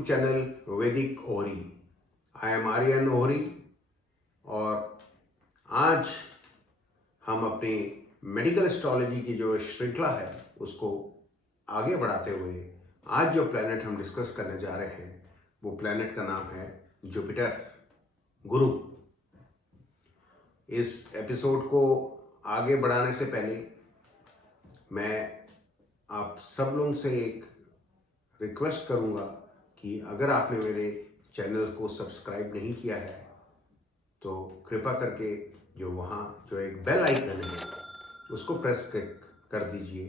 YouTube channel वैदिक Ohri. I am Aryan Ohri और आज हम अपनी मेडिकल एस्ट्रोलॉजी की जो श्रृंखला है उसको आगे बढ़ाते हुए आज जो प्लैनेट हम डिस्कस करने जा रहे हैं वो प्लैनेट का नाम है जुपिटर, गुरु। इस एपिसोड को आगे बढ़ाने से पहले मैं आप सब लोगों से एक रिक्वेस्ट करूंगा कि अगर आपने मेरे चैनल को सब्सक्राइब नहीं किया है तो कृपया करके जो एक बेल आइकन है उसको प्रेस कर दीजिए,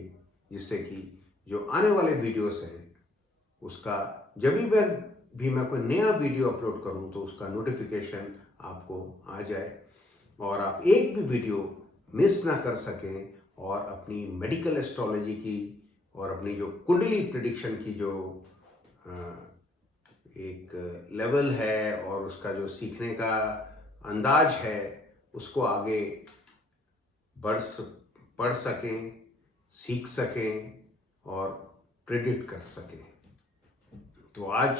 जिससे कि जो आने वाले वीडियोस हैं उसका जब भी मैं कोई नया वीडियो अपलोड करूं तो उसका नोटिफिकेशन आपको आ जाए और आप एक भी वीडियो मिस ना कर सकें और अपनी मेडिकल एस्ट्रोलॉजी की और अपनी जो कुंडली प्रिडिक्शन की जो एक लेवल है और उसका जो सीखने का अंदाज है उसको आगे पढ़ सकें, सीख सकें और प्रिडिक्ट कर सकें। तो आज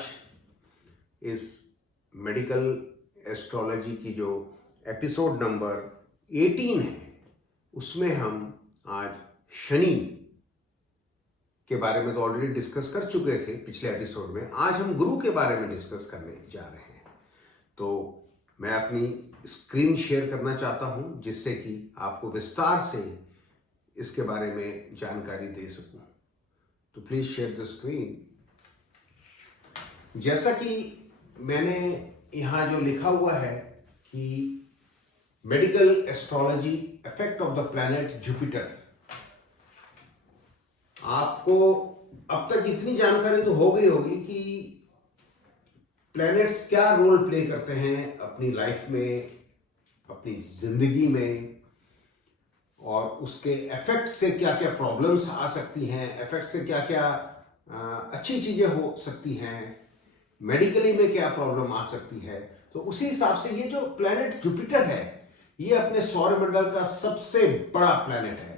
इस मेडिकल एस्ट्रोलॉजी की जो एपिसोड नंबर 18 है उसमें हम आज शनि के बारे में तो ऑलरेडी डिस्कस कर चुके थे पिछले एपिसोड में। आज हम गुरु के बारे में डिस्कस करने जा रहे हैं। तो मैं अपनी स्क्रीन शेयर करना चाहता हूं जिससे कि आपको विस्तार से इसके बारे में जानकारी दे सकूं। तो प्लीज शेयर द स्क्रीन। जैसा कि मैंने यहां जो लिखा हुआ है कि medical astrology effect of the planet Jupiter, आपको अब तक इतनी जानकारी तो हो गई होगी कि प्लैनेट्स क्या रोल प्ले करते हैं अपनी लाइफ में, अपनी जिंदगी में, और उसके इफेक्ट से क्या क्या प्रॉब्लम्स आ सकती हैं, इफेक्ट से क्या क्या अच्छी चीजें हो सकती हैं, मेडिकली में क्या प्रॉब्लम आ सकती है। तो उसी हिसाब से ये जो प्लैनेट जुपिटर है ये अपने सौरमंडल का सबसे बड़ा प्लैनेट है।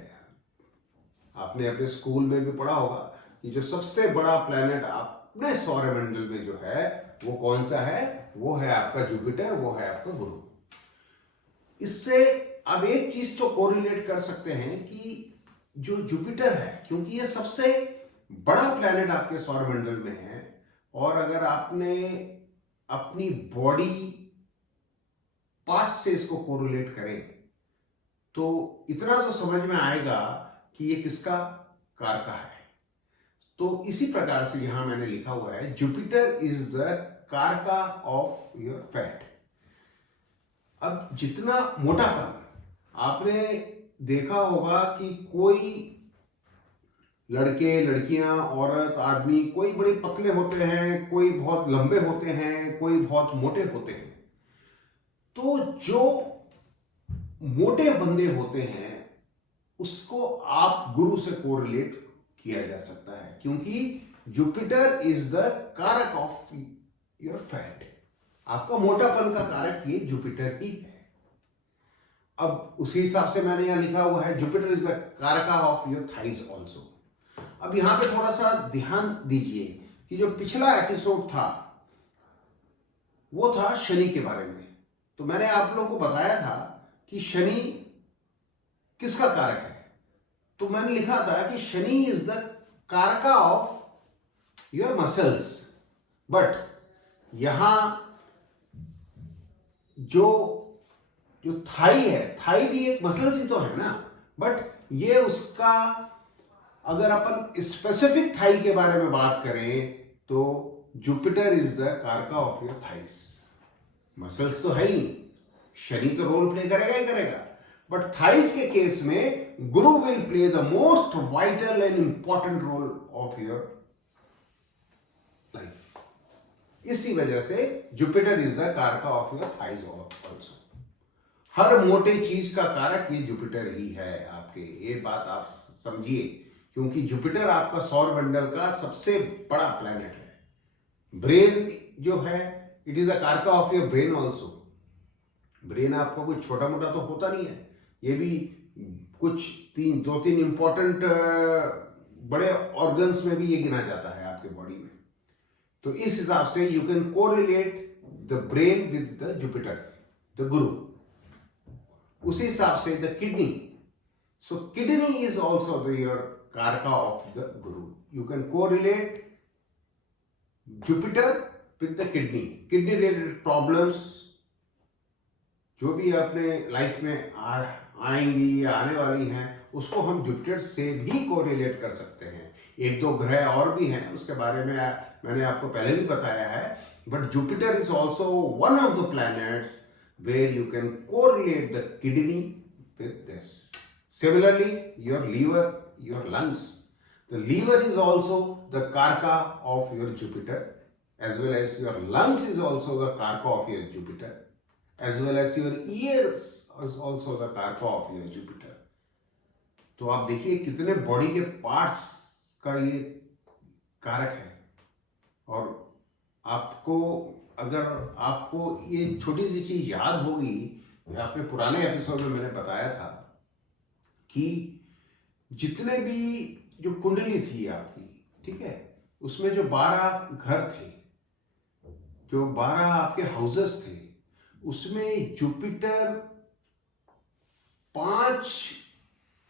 आपने अपने स्कूल में भी पढ़ा होगा कि जो सबसे बड़ा प्लैनेट अपने सौरमंडल में जो है वो कौन सा है, वो है आपका जुपिटर, वो है आपका गुरु। इससे अब एक चीज तो कोरिलेट कर सकते हैं कि जो जुपिटर है, क्योंकि ये सबसे बड़ा प्लैनेट आपके सौरमंडल में है, और अगर आपने अपनी बॉडी पार्ट से इसको कोरिलेट करें तो इतना तो समझ में आएगा कि ये किसका कारका है। तो इसी प्रकार से यहां मैंने लिखा हुआ है Jupiter is the karaka of your fat. अब जितना मोटापन आपने देखा होगा कि कोई लड़के, लड़कियां, औरत, आदमी, कोई बड़े पतले होते हैं, कोई बहुत लंबे होते हैं, कोई बहुत मोटे होते हैं। तो जो मोटे बंदे होते हैं उसको आप गुरु से कोरिलेट किया जा सकता है, क्योंकि जुपिटर इज द कारक ऑफ योर फैट। आपका मोटापन का कारक ये जुपिटर ही है। अब उसी हिसाब से मैंने यहां लिखा हुआ है Jupiter is the karaka of your thighs also. अब यहां पे थोड़ा सा ध्यान दीजिए कि जो पिछला एपिसोड था वो था शनि के बारे में। तो मैंने आप लोगों को बताया था कि शनि किसका कारक है। तो मैंने लिखा था कि Shani is the karaka of your muscles. But यहां जो थाई है, थाई भी एक मसल्स ही तो है ना, बट ये उसका, अगर अपन स्पेसिफिक थाई के बारे में बात करें तो Jupiter is the karaka of your thighs. Muscles तो है ही, शनि तो रोल प्ले करेगा ही करेगा, बट थाइस के केस में Guru will play the most vital and important role of your life. इसी वजह से Jupiter is the karaka of your thighs also. हर मोटे चीज का कारक ये जुपिटर ही है आपके, ये बात आप समझिए, क्योंकि जुपिटर आपका सौरमंडल का सबसे बड़ा प्लैनेट है। ब्रेन जो है it is the karaka of your brain also. Brain आपका कोई छोटा मोटा तो होता नहीं है, ये भी कुछ दो तीन इंपॉर्टेंट बड़े ऑर्गन्स में भी ये गिना जाता है आपके बॉडी में। तो इस हिसाब से you can correlate the brain with the Jupiter, the गुरु। उसी हिसाब से the kidney, so kidney is also the your कारका of the Guru. You can correlate Jupiter with the kidney. Kidney related problems जो भी अपने लाइफ में आएंगी या आने वाली हैं, उसको हम जुपिटर से भी कोरिलेट कर सकते हैं। एक दो ग्रह और भी हैं, उसके बारे में मैंने आपको पहले भी बताया है, but Jupiter is also one of the planets where you can correlate the kidney with this. Similarly, your liver, your lungs. The liver is also the karka of your Jupiter, as well as your lungs is also the karka of your Jupiter, as well as your ears is also the karka of your Jupiter. तो आप देखिए कितने body के parts का ये कारक है। और आपको, अगर आपको ये छोटी सी चीज याद होगी, आपने पुराने एपिसोड में मैंने बताया था कि जितने भी जो कुंडली थी आपकी, ठीक है, उसमें जो 12 घर थे, जो 12 आपके हाउसेस थे, उसमें जुपिटर 5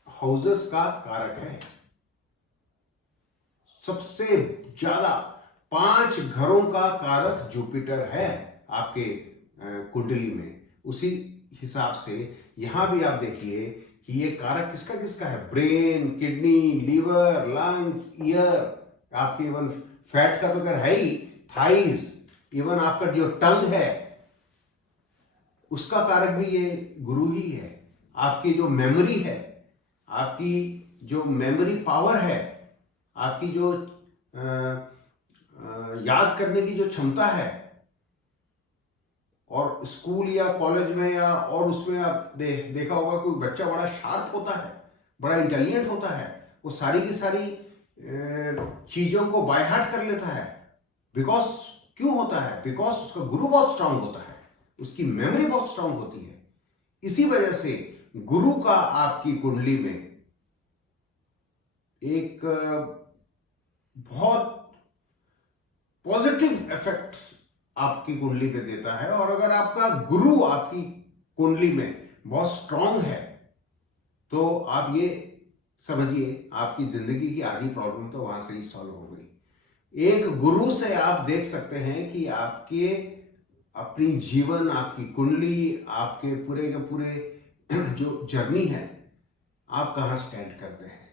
हाउसेस का कारक है। सबसे ज्यादा 5 घरों का कारक जुपिटर है आपके कुंडली में। उसी हिसाब से यहां भी आप देखिए कि ये कारक किसका किसका है, brain, kidney, liver, lungs, ear, आपके इवन फैट का तो अगर है ही, थाइज, इवन आपका जो टंग है उसका कारक भी ये गुरु ही है। आपकी जो मेमोरी है, आपकी जो मेमोरी पावर है, आपकी जो याद करने की जो क्षमता है, और स्कूल या कॉलेज में या और उसमें आप देखा होगा कोई बच्चा बड़ा शार्प होता है, बड़ा इंटेलिजेंट होता है, वो सारी की सारी चीजों को बाय हार्ट कर लेता है। बिकॉज क्यों होता है? बिकॉज उसका गुरु बहुत स्ट्रांग होता है, उसकी मेमोरी बहुत स्ट्रांग होती है। इसी वजह से गुरु का आपकी कुंडली में एक बहुत पॉजिटिव इफेक्ट आपकी कुंडली पे देता है। और अगर आपका गुरु आपकी कुंडली में बहुत स्ट्रांग है तो आप ये समझिए आपकी जिंदगी की आधी प्रॉब्लम तो वहां से ही सॉल्व हो गई। एक गुरु से आप देख सकते हैं कि आपके अपनी जीवन, आपकी कुंडली, आपके पूरे के पूरे जो जर्नी है, आप कहां स्टैंड करते हैं।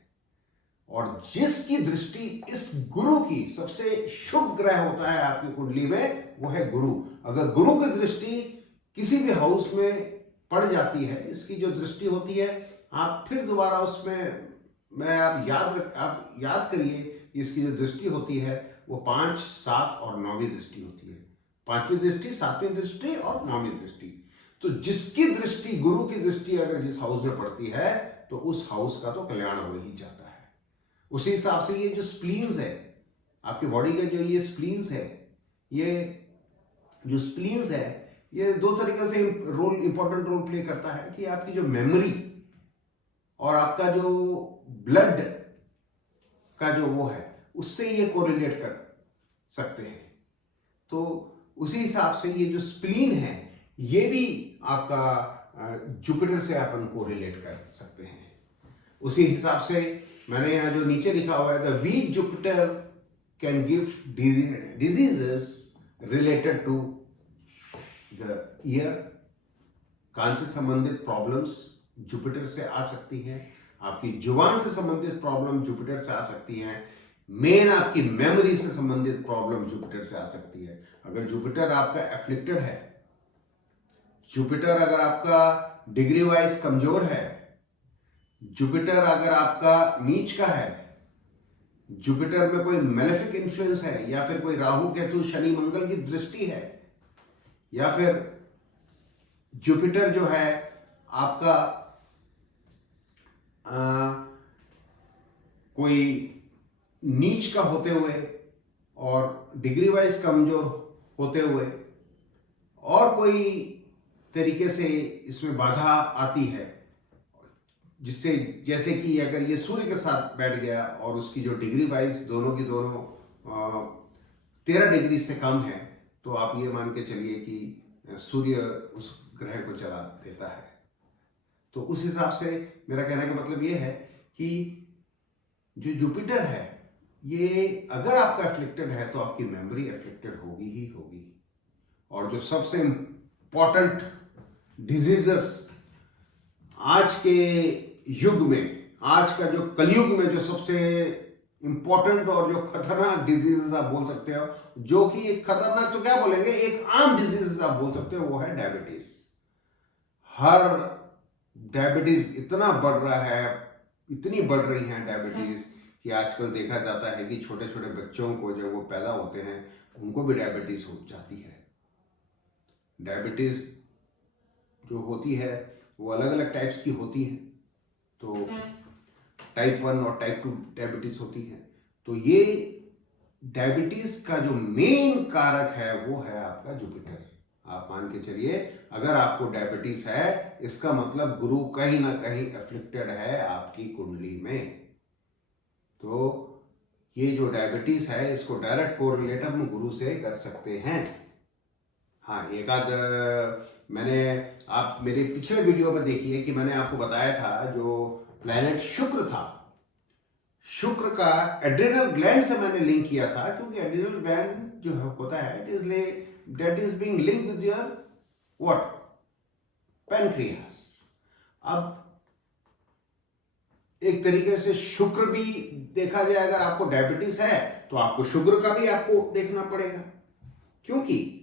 और जिसकी दृष्टि इस गुरु की, सबसे शुभ ग्रह होता है आपकी कुंडली में, वो है गुरु। अगर गुरु की दृष्टि किसी भी हाउस में पड़ जाती है, इसकी जो दृष्टि होती है, आप फिर दोबारा उसमें आप याद करिए, इसकी जो दृष्टि होती है वो 5, 7 और 9वीं दृष्टि होती है। 5वीं दृष्टि, 7वीं दृष्टि और 9वीं दृष्टि। तो जिसकी दृष्टि, गुरु की दृष्टि अगर जिस हाउस में पड़ती है तो उस हाउस का तो कल्याण हो ही जाता है। उसी हिसाब से ये जो स्प्लीन्स है आपकी बॉडी का, जो ये स्प्लीन्स है, ये जो स्प्लीन्स है, ये 2 तरीके से इंपॉर्टेंट रोल प्ले करता है कि आपकी जो मेमोरी और आपका जो ब्लड का जो वो है, उससे ये कोरिलेट कर सकते हैं। तो उसी हिसाब से ये जो स्प्लीन है, ये भी आपका जुपिटर से अपन कोरिलेट कर सकते हैं। उसी हिसाब से मैंने यहाँ जो नीचे लिखा हुआ है, the week Jupiter can give diseases related to the ear. कान से संबंधित प्रॉब्लम्स जुपिटर से आ सकती हैं। आपकी जुबान से संबंधित प्रॉब्लम जुपिटर से आ सकती हैं। मेन आपकी मेमोरी से संबंधित प्रॉब्लम जुपिटर से आ सकती है। अगर जुपिटर आपका एफ्लिक्टेड है, जुपिटर अगर आपका डिग्री वाइज कमजोर है, जुपिटर अगर आपका नीच का है, जुपिटर में कोई मेलेफिक इन्फ्लुएंस है, या फिर कोई राहु केतु शनि मंगल की दृष्टि है, या फिर जुपिटर जो है आपका कोई नीच का होते हुए और डिग्री वाइज कमजोर होते हुए, और कोई तरीके से इसमें बाधा आती है, जिससे, जैसे कि अगर ये सूर्य के साथ बैठ गया और उसकी जो डिग्री वाइज दोनों की दोनों 13 डिग्री से कम है तो आप ये मान के चलिए कि सूर्य उस ग्रह को जला देता है। तो उस हिसाब से मेरा कहने का मतलब ये है कि जो जुपिटर है ये अगर आपका एफ्लिक्टेड है तो आपकी मेमोरी एफ्लिक्टेड होगी ही होगी। और जो सबसे इंपॉर्टेंट डिजीजेस आज के युग में, आज का जो कलयुग में जो सबसे इंपॉर्टेंट और जो खतरनाक डिजीजेस आप बोल सकते हो, जो कि एक खतरनाक तो क्या बोलेंगे, एक आम डिजीज आप बोल सकते हो, वो है डायबिटीज। हर डायबिटीज इतना बढ़ रहा है, इतनी बढ़ रही है डायबिटीज कि आजकल देखा जाता है कि छोटे छोटे बच्चों को जब वो पैदा होते हैं उनको भी डायबिटीज हो जाती है। डायबिटीज जो होती है वो अलग अलग टाइप्स की होती है। तो टाइप 1 और टाइप 2 डायबिटीज होती है। तो ये डायबिटीज का जो मेन कारक है वो है आपका जुपिटर। आप मान के चलिए अगर आपको डायबिटीज है इसका मतलब गुरु कहीं ना कहीं एफ्लिक्टेड है आपकी कुंडली में। तो ये जो डायबिटीज है इसको डायरेक्ट कोरिलेट हम गुरु से कर सकते हैं। हाँ, एक आध मैंने, आप मेरे पिछले वीडियो में देखिए कि मैंने आपको बताया था जो प्लैनेट शुक्र था, शुक्र का एड्रिनल ग्लैंड से मैंने लिंक किया था, क्योंकि एड्रिनल ग्लैंड जो होता है that is being linked with your what, pancreas. अब एक तरीके से शुक्र भी देखा जाए, अगर आपको डायबिटीज है तो आपको शुक्र का भी आपको देखना पड़ेगा, क्योंकि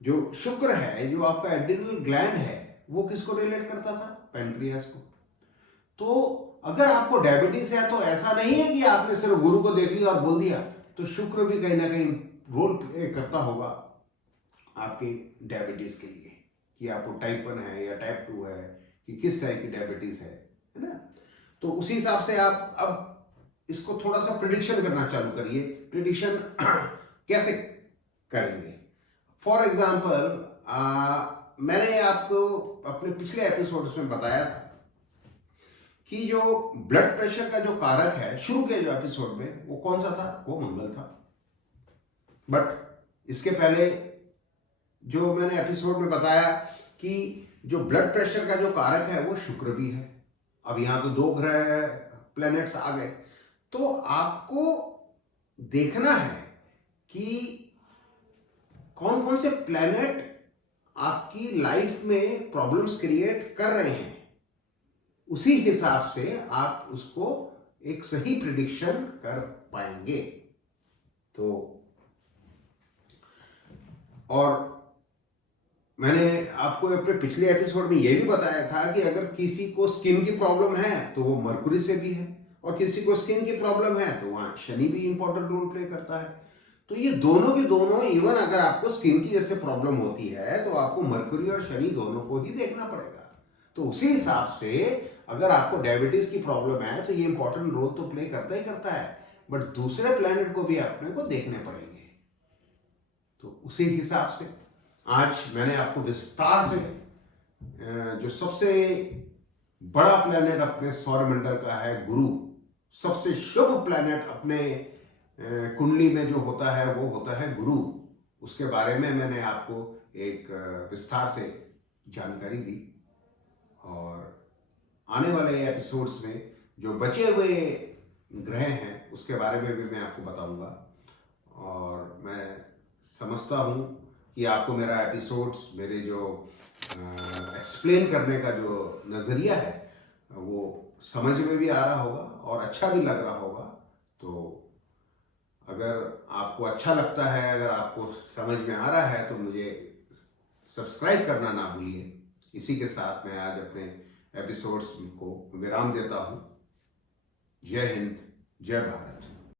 जो शुक्र है, जो आपका एड्रिनल ग्लैंड है, वो किसको रिलेट करता था, पैनक्रियास को। तो अगर आपको डायबिटीज है तो ऐसा नहीं है कि आपने सिर्फ गुरु को देख लिया और बोल दिया, तो शुक्र भी कहीं ना कहीं रोल प्ले करता होगा आपके डायबिटीज के लिए, कि आपको टाइप 1 है या टाइप 2 है, कि किस टाइप की डायबिटीज है ना। तो उसी हिसाब से आप अब इसको थोड़ा सा प्रिडिक्शन करना चालू करिए। प्रिडिक्शन कैसे करेंगे? फॉर एग्जाम्पल, मैंने आपको अपने पिछले एपिसोड्स में बताया था कि जो ब्लड प्रेशर का जो कारक है, शुरू के जो एपिसोड में, वो कौन सा था, वो मंगल था। बट इसके पहले जो मैंने एपिसोड में बताया कि जो ब्लड प्रेशर का जो कारक है वो शुक्र भी है। अब यहां तो 2 ग्रह प्लैनेट्स आ गए, तो आपको देखना है कि कौन कौन से प्लैनेट आपकी लाइफ में प्रॉब्लम्स क्रिएट कर रहे हैं। उसी हिसाब से आप उसको एक सही प्रिडिक्शन कर पाएंगे। तो और मैंने आपको अपने पिछले एपिसोड में यह भी बताया था कि अगर किसी को स्किन की प्रॉब्लम है तो वो मरकुरी से भी है, और किसी को स्किन की प्रॉब्लम है तो वहां शनि भी इंपॉर्टेंट रोल प्ले करता है। तो ये दोनों के दोनों, इवन अगर आपको स्किन की जैसे प्रॉब्लम होती है तो आपको मरकुरी और शनि दोनों को ही देखना पड़ेगा। तो उसी हिसाब से अगर आपको डायबिटीज की प्रॉब्लम है तो ये इंपॉर्टेंट रोल तो प्ले करता ही करता है, बट दूसरे प्लैनेट को भी अपने को देखने पड़ेंगे। तो उसी हिसाब से आज मैंने आपको विस्तार से जो सबसे बड़ा प्लैनेट अपने सौरमंडल का है गुरु, सबसे शुभ प्लैनेट अपने कुंडली में जो होता है वो होता है गुरु, उसके बारे में मैंने आपको एक विस्तार से जानकारी दी। और आने वाले एपिसोड्स में जो बचे हुए ग्रह हैं उसके बारे में भी मैं आपको बताऊंगा। और मैं समझता हूं कि आपको मेरा एपिसोड्स, मेरे जो एक्सप्लेन करने का जो नज़रिया है वो समझ में भी आ रहा होगा और अच्छा भी लग रहा होगा। तो अगर आपको अच्छा लगता है, अगर आपको समझ में आ रहा है तो मुझे सब्सक्राइब करना ना भूलिए। इसी के साथ मैं आज अपने एपिसोड्स को विराम देता हूं। जय हिंद, जय भारत।